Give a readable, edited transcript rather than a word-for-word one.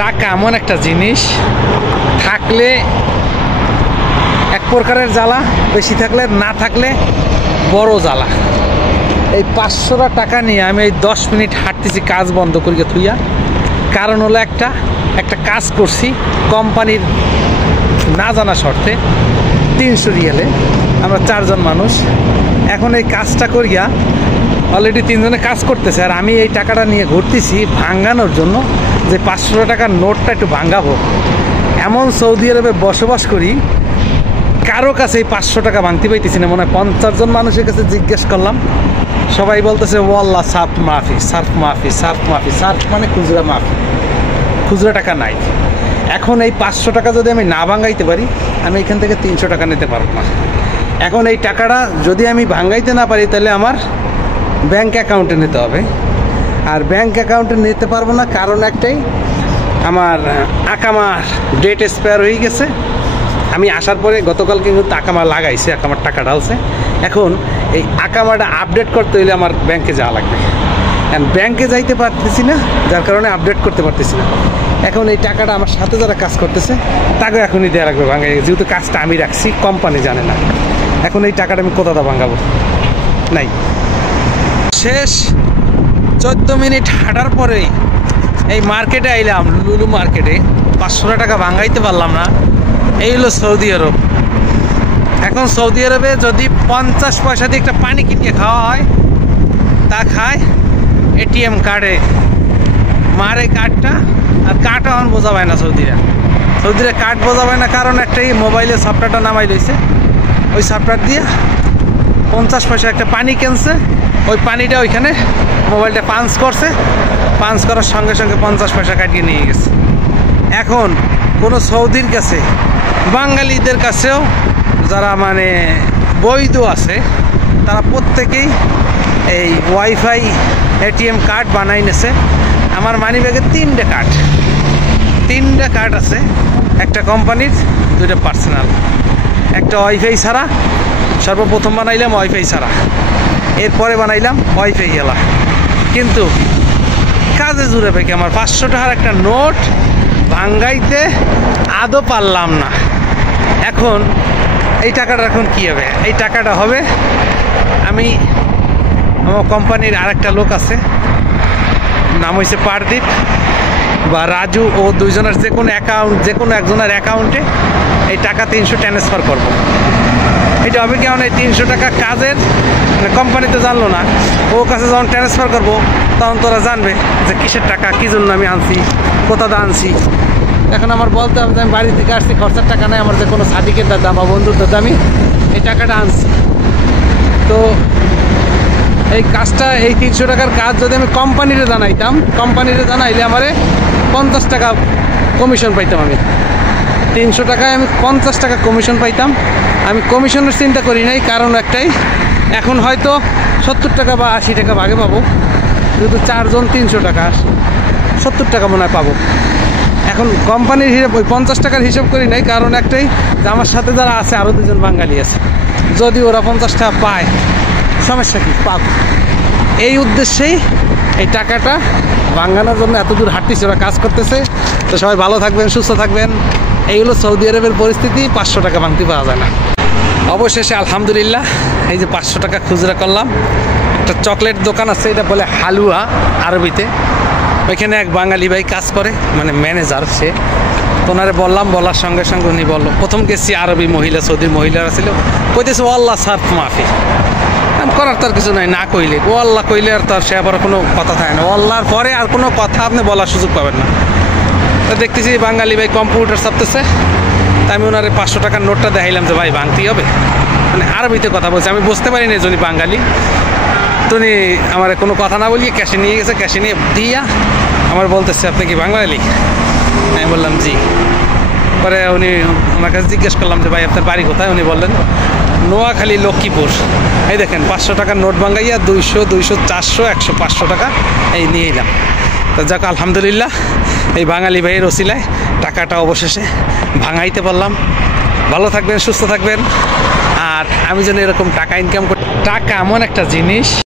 টাকা এমন একটা জিনিস, থাকলে এক প্রকারের জ্বালা, বেশি থাকলে না থাকলে বড় জ্বালা। এই 500 টাকা নিয়ে আমি এই 10 মিনিট হাঁটতেছি কাজ বন্ধ করিয়া থুইয়া। কারণ হলো একটা কাজ করছি কোম্পানির না জানা শর্তে 300 রিয়ালে। আমরা 4 জন মানুষ। এখন এই কাজটা করিয়া অলরেডি 3 জনে কাজ করতেছে, আর আমি এই টাকাটা নিয়ে ঘুরতেছি ভাঙানোর জন্য, যে 500 টাকার নোটটা একটু ভাঙাবো। এমন সৌদি আরবে বসবাস করি, কারো কাছে এই 500 টাকা ভাঙতে পাইতেছি না। মনে হয় 50 জন মানুষের কাছে জিজ্ঞেস করলাম, সবাই বলতেছে ওয়াল্লাহ সার্ফ মাফি, সার্ফ মাফি, সার্ফ মাফি। সার্ফ মানে খুচরা মাফি, খুচরা টাকা নাই। এখন এই 500 টাকা যদি আমি না ভাঙাইতে পারি, আমি এখান থেকে 300 টাকা নিতে পারবো না। এখন এই টাকাটা যদি আমি ভাঙাইতে না পারি, তাহলে আমার ব্যাংক অ্যাকাউন্টে নিতে হবে। আর ব্যাংক অ্যাকাউন্টে নিতে পারবো না, কারণ একটাই, আমার আকামার ডেট এক্সপায়ার হয়ে গেছে। আমি আসার পরে গতকাল কিন্তু আকামা লাগাইছে, আকামার টাকা ঢালছে। এখন এই আকামাটা আপডেট করতে হইলে আমার ব্যাংকে যাওয়া লাগবে। ব্যাংকে যাইতে পারতেছি না, যার কারণে আপডেট করতে পারতেছি না। এখন এই টাকাটা আমার সাথে যারা কাজ করতেছে তাকে এখনই দেওয়া লাগবে ভাঙাই, যেহেতু কাজটা আমি রাখছি, কোম্পানি জানে না। এখন এই টাকাটা আমি কোথাটা ভাঙাবো? নাই। শেষ 14 মিনিট হাঁটার পরেই এই মার্কেটে আইলাম, লুলু মার্কেটে। 500 টাকা ভাঙাইতে পারলাম না। এই হলো সৌদি আরব। এখন সৌদি আরবে যদি 50 পয়সা দিয়ে একটা পানি কিনে খাওয়া হয়, তা খায় এটিএম কার্ডে, মারে কার্ডটা। আর কার্ড এখন বোঝা পায় না সৌদিরা কার্ড বোঝা পায় না, কারণ একটাই, মোবাইলে সফটওয়্যারটা নামাই লইছে। ওই সফটওয়্যার দিয়ে 50 পয়সা একটা পানি কিনছে, ওই পানিটা ওইখানে মোবাইলটা পাঞ্চ করছে, পাঞ্চ করার সঙ্গে সঙ্গে 50 পয়সা কাটিয়ে নিয়ে গেছে। এখন কোনো সৌদির কাছে, বাঙালিদের কাছেও যারা মানে বৈধ আছে, তারা প্রত্যেকেই এই ওয়াইফাই এটিএম কার্ড বানাই নেছে। আমার মানি ব্যাগে 3টে কার্ড আছে, একটা কোম্পানির, 2টা পার্সোনাল। একটা ওয়াইফাই ছাড়া, সর্বপ্রথম বানাইলাম ওয়াইফাই ছাড়া, এরপরে বানাইলাম ওয়াইফাই এলা। কিন্তু কাজে জুড়ে পেকে আমার 500 টাকার একটা নোট ভাঙ্গাইতে আদৌ পারলাম না। এখন এই টাকাটা এখন কী হবে? এই টাকাটা হবে, আমি আমার কোম্পানির আরেকটা লোক আছে, নাম হয়েছে পারদীপ বা রাজু, ও 2 জনের যে কোনো একজনের অ্যাকাউন্টে এই টাকা 300 ট্রান্সফার করবো। এটা হবে কেমন? এই 300 টাকা কাজের কোম্পানি তো জানলো না, ও কাছে যখন ট্রান্সফার করবো তখন তোরা জানবে যে কিসের টাকা, কী জন্য আমি আনছি, কোথাটা আনছি। এখন আমার বলতে হবে যে আমি বাড়ি থেকে আসছি, খরচার টাকা নেই, আমার যে কোনো সাদিকের দাদা বা বন্ধুর দাদা আমি এই টাকাটা আনছি। তো এই কাজটা, এই 300 টাকার কাজ যদি আমি কোম্পানিতে জানাইলে আমারে 50 টাকা কমিশন পাইতাম। আমি 300 টাকায় আমি 50 টাকা কমিশন পাইতাম। আমি কমিশনের চিন্তা করি নাই, কারণ একটাই, এখন হয়তো 70 টাকা বা 80 টাকা ভাগে পাবো, যেহেতু 4 জন 300 টাকা, 70 টাকা মনে হয় পাবো। এখন কোম্পানির হিসাব, ওই 50 টাকার হিসাব করি নাই, কারণ একটাই, যে আমার সাথে যারা আছে আরও 2 জন বাঙালি আছে, যদি ওরা 50 টাকা পায়, সমস্যা কি, পাব। এই উদ্দেশ্যেই এই টাকাটা ভাঙানোর জন্য এত দূর হাঁটতেছি, ওরা কাজ করতেছে। তো সবাই ভালো থাকবেন, সুস্থ থাকবেন। এই হলো সৌদি আরবের পরিস্থিতি, 500 টাকা ভাঙতে পাওয়া যায় না। অবশেষে আলহামদুলিল্লাহ এই যে 500 টাকা খুচরা করলাম। একটা চকলেট দোকান আছে, এটা বলে হালুয়া আরবিতে। ওইখানে এক বাঙালি ভাই কাজ করে, মানে ম্যানেজার সে। ওনারে বললাম, বলার সঙ্গে সঙ্গে উনি বললো, প্রথম গেছি আরবি মহিলা, সৌদির মহিলারা ছিল, কইতেছে ওয়াল্লাহ সার্ফ মাফি। করার তার কিছু নাই, না কইলে ও আল্লাহ কইলে আর তার সে আবার কোনো কথা থাকে না। ও আল্লাহর পরে আর কোনো কথা আপনি বলার সুযোগ পাবেন না। তো দেখতেছি বাঙালি ভাই কম্পিউটার চাপতেছে, তাই আমি ওনার 500 টাকার নোটটা দেখাইলাম যে ভাই ভাঙতেই হবে, মানে আরবিতে কথা বলছে। আমি বুঝতে পারি না যদি বাঙালি। তো উনি আমার কোনো কথা না বলিয়ে ক্যাশে নিয়ে গেছে, ক্যাশে নিয়ে দিয়া আমার বলতেছে, আপনি কি বাঙালি? আমি বললাম জি। পরে ওনার কাছে জিজ্ঞেস করলাম যে ভাই আপনার বাড়ি কোথায়? উনি বললেন নোয়াখালী, লক্ষ্মীপুর। এই দেখেন 500 টাকার নোট ভাঙাইয়া 200, 200, 400, 100, 500 টাকা এই নিয়ে এলাম। তো যাক আলহামদুলিল্লাহ, এই বাঙালি ভাইয়ের ওসিলায় টাকাটা অবশেষে ভাঙাইতে পারলাম। ভালো থাকবেন, সুস্থ থাকবেন। আর আমি যেন এরকম টাকা ইনকাম করি। টাকা এমন একটা জিনিস,